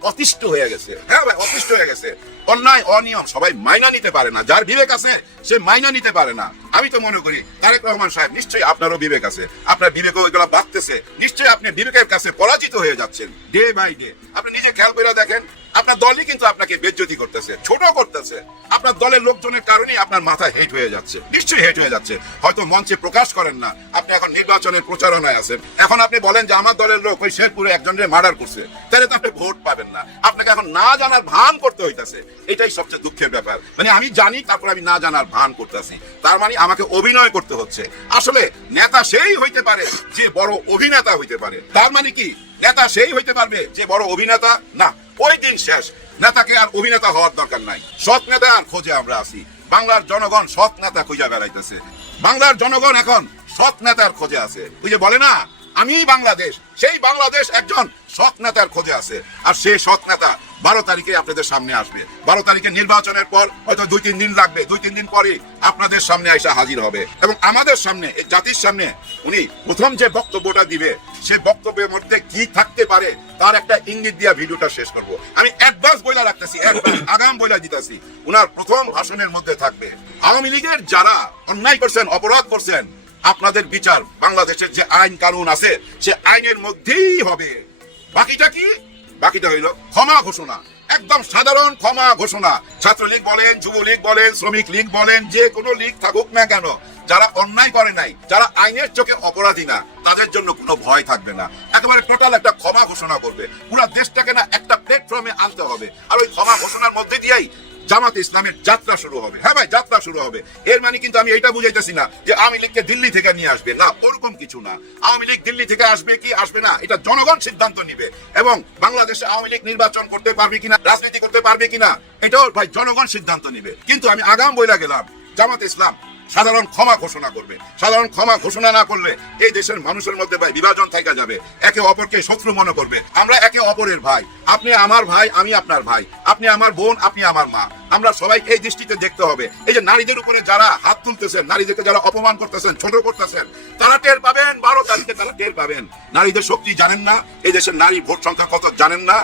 অতিষ্ঠ হয়ে গেছে। হ্যাঁ ভাই, অতিষ্ঠ হয়ে গেছে। অন্যায় অনিয়ম সবাই মাইনা নিতে পারে না, যার বিবেক আছে সে মাইনা নিতে পারে না। আমি তো মনে করি তারেক রহমান সাহেব নিশ্চয়ই আপনারও বিবেক আছে, আপনার বিবেক ওইগুলো বাড়তেছে, নিশ্চয়ই আপনি বিবেকের কাছে পরাজিত হয়ে যাচ্ছেন ডে বাই ডে। আপনি নিজে খেয়াল করে দেখেন, আপনার দলই কিন্তু আপনাকে বেজ্জতি করতেছে, ছোট করতেছে। আপনার দলের লোকজনের কারণে আপনার মাথা হেট হয়ে যাচ্ছে, নিশ্চয়ই হেট হয়ে যাচ্ছে। হয়তো মঞ্চে প্রকাশ করেন না, আপনি এখন নির্বাচনের প্রচারণায় আছেন। এখন আপনি বলেন যে আমার দলের লোক ওই শেরপুরে একজনের মার্ডার করছে, তাহলে তো আপনি ভোট পাবেন না। আপনাকে এখন না জানার ভান করতে হইতাছে, এটাই সবচেয়ে দুঃখের ব্যাপার। মানে আমি জানি তারপর আমি না জানার ভান করতেছি, তার মানে আমাকে অভিনয় করতে হচ্ছে। আসলে নেতা সেই হইতে পারে যে বড় অভিনেতা হইতে পারে। তার মানে কি নেতা সেই হইতে পারবে যে বড় অভিনেতা? না, ওই দিন শেষ। নেতাকে আর অভিনেতা হওয়ার দরকার নাই, সৎ নেতার খোঁজে আমরা আছি। বাংলার জনগণ সৎ নেতা খুঁজে বেড়াইতেছে, বাংলার জনগণ এখন সৎ নেতার খোঁজে আছে। ওই যে বলে না আমি বাংলাদেশ, সেই বাংলাদেশ একজন সৎ নেতার খোঁজে আছে। আর সেই সৎ নেতা 12 তারিখে আপনাদের সামনে আসবে। 12 তারিখে নির্বাচনের পর হয়তো 2-3 দিন লাগবে, 2-3 দিন পরে আপনাদের সামনে এসে হাজির হবে এবং আমাদের সামনে, এই জাতির সামনে উনি প্রথম যে বক্তব্যটা দিবে, সেই বক্তব্যের মধ্যে কি থাকতে পারে তার একটা ইঙ্গিত দিয়া ভিডিওটা শেষ করব। আমি অ্যাডভান্স বইলা রাখতেছি, আগাম বইলা দিতেছি, উনার প্রথম ভাষণের মধ্যে থাকবে আওয়ামী লীগের যারা অন্যায় করছেন, অপরাধ করছেন, আপনাদের বিচার বাংলাদেশের যে আইন কানুন আছে সে আইনের মধ্যেই হবে। বাকিটা কি? বাকিটা হইল ক্ষমা ঘোষণা, একদম সাধারণ ক্ষমা ঘোষণা। ছাত্রলীগ বলেন, যুবলীগ বলেন, শ্রমিক লীগ বলেন, যে কোনো লীগ থাকুক না কেন, যারা অন্যায় করে নাই, যারা আইনের চোখে অপরাধী না, তাদের জন্য কোনো ভয় থাকবে না। একেবারে টোটাল একটা ক্ষমা ঘোষণা করবে, পুরো দেশটাকে না একটা প্ল্যাটফর্মে আনতে হবে। আর ওই ক্ষমা ঘোষণার মধ্যে দিয়েই জামাত ইসলামের যাত্রা শুরু হবে। হ্যাঁ ভাই, যাত্রা শুরু হবে। এর মানে কিন্তু আমি এটা বুঝাইতেছি না যে আওয়ামী লীগকে দিল্লি থেকে নিয়ে আসবে, না, ওরকম কিছু না। আওয়ামী লীগ দিল্লি থেকে আসবে কি আসবে না, এটা জনগণ সিদ্ধান্ত নিবে। এবং বাংলাদেশে আওয়ামী লীগ নির্বাচন করতে পারবে কিনা, রাজনীতি করতে পারবে কিনা, এটাও ভাই জনগণ সিদ্ধান্ত নিবে। কিন্তু আমি আগাম বইলা গেলাম, জামাত ইসলাম সাধারণ ক্ষমা ঘোষণা করবে। সাধারণ ক্ষমা ঘোষণা না করলে এই দেশের মানুষের মধ্যে ভাই বিভাজন থাকা যাবে, একে অপরকে শত্রু মনে করবে। আমরা একে অপরের ভাই, আপনি আমার ভাই, আমি আপনার ভাই, আপনি আমার বোন, আপনি আমার মা। আমরা সবাই এই দৃষ্টিতে দেখতে হবে। এই যে নারীদের উপরে যারা হাত তুলতেছেন, নারীদেরকে যারা অপমান করতেছেন, ছোট করতেছেন, তারা টের পাবেন 12 তারিখে, তারা টের পাবেন। নারীদের শক্তি জানেন না, এই দেশের নারী ভোট সংখ্যা কত জানেন না,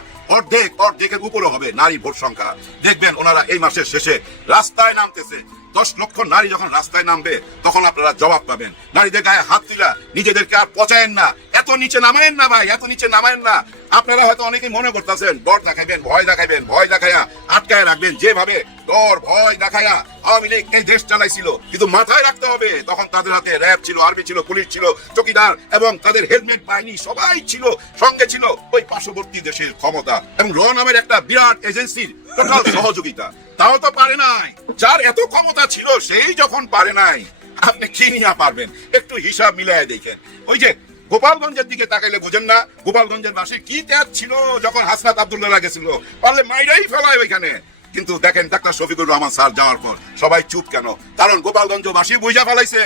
অর্ধেকের উপরে হবে নারী ভোট সংখ্যা। দেখবেন ওনারা এই মাসের শেষে রাস্তায় নামতেছে। 10 লক্ষ নারী যখন রাস্তায় নামবে, তখন আপনারা জবাব পাবেন। নারীদের গায়ে হাত তুলা নিজেদেরকে আর পচায়েন না, এত নিচে নামায়েন না ভাই, এত নিচে নামায়েন না। আপনারা হয়তো অনেকেই মনে করতেছেন বর দেখাইবেন, ভয় দেখাইবেন, ভয় দেখাইয়া আটকায় রাখবেন। যেভাবে ডর ভয় দেখাইয়া আওয়ামী লীগ এই দেশ চালাইছিল, কিন্তু মাথায় রাখতে হবে তখন তাদের হাতে র্যাব ছিল, আর্মি ছিল, পুলিশ ছিল, চকিদার এবং তাদের হেলমেট বাহিনী সবাই ছিল, সঙ্গে ছিল ওই পার্শ্ববর্তী দেশের ক্ষমতা এবং র নামের একটা বিরাট এজেন্সির টোটাল সহযোগিতা। তাও তো পারে নাই। যার এত ক্ষমতা ছিল সেই যখন পারে নাই, আপনি কি নিয়ে পারবেন? একটু হিসাব মিলাই দেখেন। ওই যে গোপালগঞ্জের দিকে তাকাইলে বুঝেন না, গোপালগঞ্জের বাসী কি ত্যাগ ছিল যখন হাসনাত আব্দুল্লাহ গেছিল, পারলে মাইরাই ফেলায় ওইখানে। কিন্তু দেখেন ডাক্তার শফিকুর রহমান স্যার যাওয়ার পর সবাই চুপ কেন? কারণ গোপালগঞ্জবাসী বুঝা ফেলাইছে,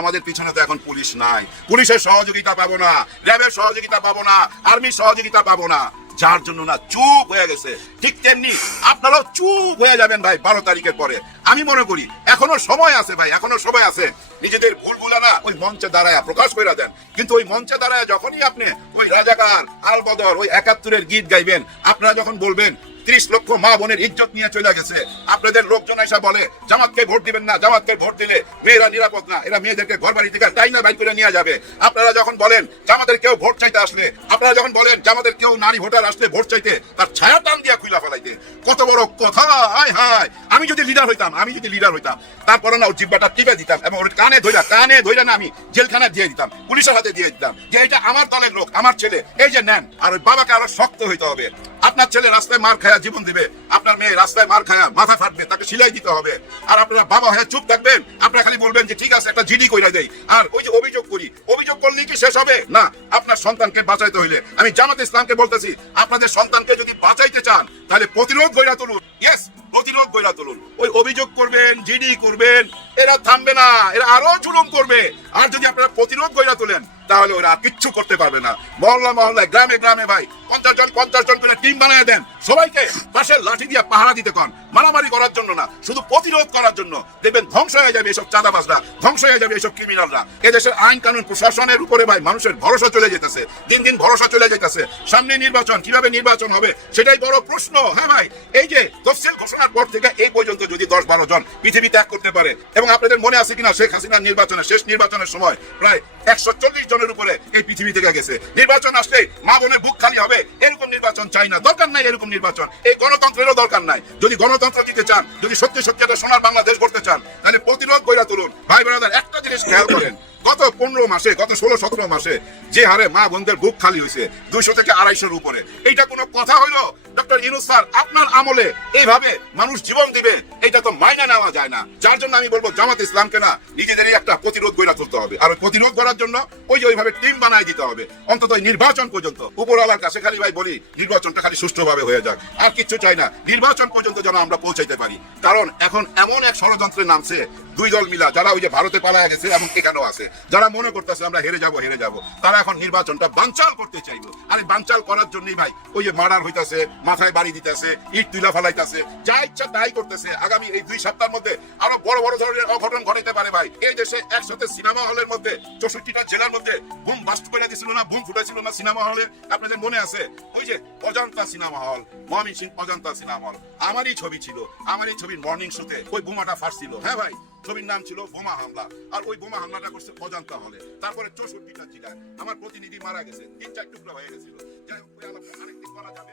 আমাদের পিছনে তো এখন পুলিশ নাই, পুলিশের সহযোগিতা পাবো না, র্যাবের সহযোগিতা পাবো না, আর্মির সহযোগিতা পাবো না। যার জন্য না চুপ হয়ে গেছে। ঠিক তেমনি আপনারাও চুপ হয়ে যাবেন ভাই 12 তারিখের পরে। আমি মনে করি এখনো সময় আছে ভাই, এখনো সময় আছে। নিজেদের ভুলগুলা না ওই মঞ্চে দাঁড়ায় প্রকাশ করে দেন। কিন্তু ওই মঞ্চে দাঁড়ায় যখনই আপনি ওই রাজাকার, আলবদর, ওই 71-এর গীত গাইবেন, আপনারা যখন বলবেন 30 লক্ষ মা বোনের ইজ্জত নিয়ে চলে গেছে, আপনাদের লোকজন এসে বলে জামাতকে ভোট দিবেন না, জামাতকে ভোট দিলে মেয়েরা নিরাপদ না, এরা মেয়েদেরকে ঘর বাড়ি থেকে টাইনা বাইর করে নিয়ে যাবে। আপনারা যখন বলেন জামাতের কেউ ভোট চাইতে আসলে, আপনারা যখন বলেন জামাতের কেউ নারী ভোটার আসলে ভোট চাইতে, তার ছায়া টান দিয়া খুইলা ফেলাইতে। কত বড় কথা! হায় হায়, আমি যদি লিডার হইতাম, তারপরে না ওর জিব্বাটা টিপে দিতাম এবং ওর কানে ধইরা না আমি জেলখানায় দিয়ে দিতাম, পুলিশের হাতে দিয়ে দিতাম, যে এটা আমার দলের লোক, আমার ছেলে, এই যে নেন। আর ওই বাবাকে আরো শক্ত হইতে হবে। আপনার ছেলে রাস্তায় মার খায়া জীবন দিবে, আপনার মেয়ে রাস্তায় মার খায়া মাথা ফাটবে, তাকে সিলাই দিতে হবে। আর আপনারা বাবা হয়ে চুপ থাকবেন, আপনারা খালি বলবেন যে ঠিক আছে একটা জিডি কইরা দেই। আর ওই যে অভিযোগ করলে কি শেষ হবে? না, আপনার সন্তানকে বাঁচাইতে হইলে আমি জামাত ইসলামকে বলতেছি, আপনাদের সন্তানকে যদি বাঁচাইতে চান তাহলে প্রতিরোধ গড়া তুলুন। ইয়েস, প্রতিরোধ গড়া তুলুন। ওই অভিযোগ করবেন, জিডি করবেন, এরা থামবে না, এরা আরো জুলুম করবে। আর যদি আপনারা প্রতিরোধ গড়া তোলেন, তাহলে ওরা কিচ্ছু করতে পারবে না। মহল্লায় গ্রামে ভাই 50 জন করে টিম বানায় দেন, সবাইকে পাশের লাঠি দিয়ে পাহারা দিতে কন, মারামারি করার জন্য না, শুধু প্রতিরোধ করার জন্য। দেখবেন ধ্বংস হয়ে যাবে এসব চাঁদাবাজরা, ধ্বংস হয়ে যাবে এসব ক্রিমিনালরা। এদেশের আইন কানুন প্রশাসনের উপরে ভাই মানুষের ভরসা চলে যেতেছে, দিন দিন ভরসা চলে যেতেছে। সামনে নির্বাচন, কিভাবে নির্বাচন হবে সেটাই বড় প্রশ্ন। হ্যাঁ ভাই, এই যে তফসিল ঘোষণার পর থেকে এই পর্যন্ত যদি 10-12 জন পৃথিবী ত্যাগ করতে পারে, এবং আপনাদের মনে আছে কিনা শেখ হাসিনার নির্বাচনে, শেষ নির্বাচনের সময় প্রায় 140 জনের উপরে এই পৃথিবী থেকে গেছে। নির্বাচন আসলে মা বোনের বুক খালি হবে, এরকম নির্বাচন চাই না, দরকার নাই এরকম নির্বাচন। এই গণতন্ত্রেরও দরকার নাই। যদি গণতন্ত্র দিতে চান, যদি সত্যি একটা সোনার বাংলাদেশ করতে চান, তাহলে প্রতিরোধ গড়া তুলুন। ভাই ব্রাদার, একটা জিনিস খেয়াল করেন, গত 15 মাসে, গত 16-17 মাসে যে হারে মা বোনদের বুক খালি হয়েছে 200 থেকে 250-এর উপরে, এইটা কোনো কথা হইলো? ডক্টর ইউনূস স্যার আপনার আমলে এইভাবে মানুষ জীবন দিবে, এটা তো মাইনা নেওয়া যায় না। যার জন্য আমি বলবো জামাত ইসলামকে না নিজেদেরই একটা প্রতিরোধ গড়া তুলতে হবে। আর প্রতিরোধ করার জন্য ওইভাবে টিম বানায় দিতে হবে, অন্তত নির্বাচন পর্যন্ত। উপরওয়ালার কাছে খালি ভাই বলি, নির্বাচনটা খালি সুষ্ঠুভাবে হয়ে যাক, আর কিচ্ছু চাই না। নির্বাচন পর্যন্ত যেন আমরা পৌঁছাইতে পারি। কারণ এখন এমন এক ষড়যন্ত্রে নামছে দুই দল মিলা, যারা ওই যে ভারতে পালায় গেছে এবং এখানেও আছে, যারা মনে করতেছে আমরা হেরে যাব, তারা এখন নির্বাচনটা বানচাল করতে চাইবো। আর এই বানচাল করার জন্যই ভাই ওই যে মার্ডার হইতাছে, মাথায় বাড়ি দিতেছে, ইট তুলা ফালাইতেছে, যা ইচ্ছা তাই করতেছে। আগামী এই 2 সপ্তাহের মধ্যে আরো বড় ধরনের অঘটন ঘটাইতে পারে ভাই। এই দেশে একসাথে সিনেমা হলের মধ্যে 64টা জেলার মধ্যে বুম বাস্ট করে দিছিল না, বুম ফুটাইছিল না সিনেমা হলে, আপনাদের মনে আছে? ওই যে Ajanta cinema hall, Mymensingh Ajanta cinema hall, আমারই ছবি ছিল, আমার এই ছবির মর্নিং শোতে ওই বোমাটা ফাটছিল। হ্যাঁ ভাই, ছবির নাম ছিল বোমা হামলা। আর ওই বোমা হামলাটা করছে অজান্তা হলে। তারপরে 64টা জায়গায় আমার প্রতিনিধি মারা গেছে, 3-4 টুকরা হয়ে গেছিল। যাই হোক, ওই আলাপ আরেকদিন করা যাবে।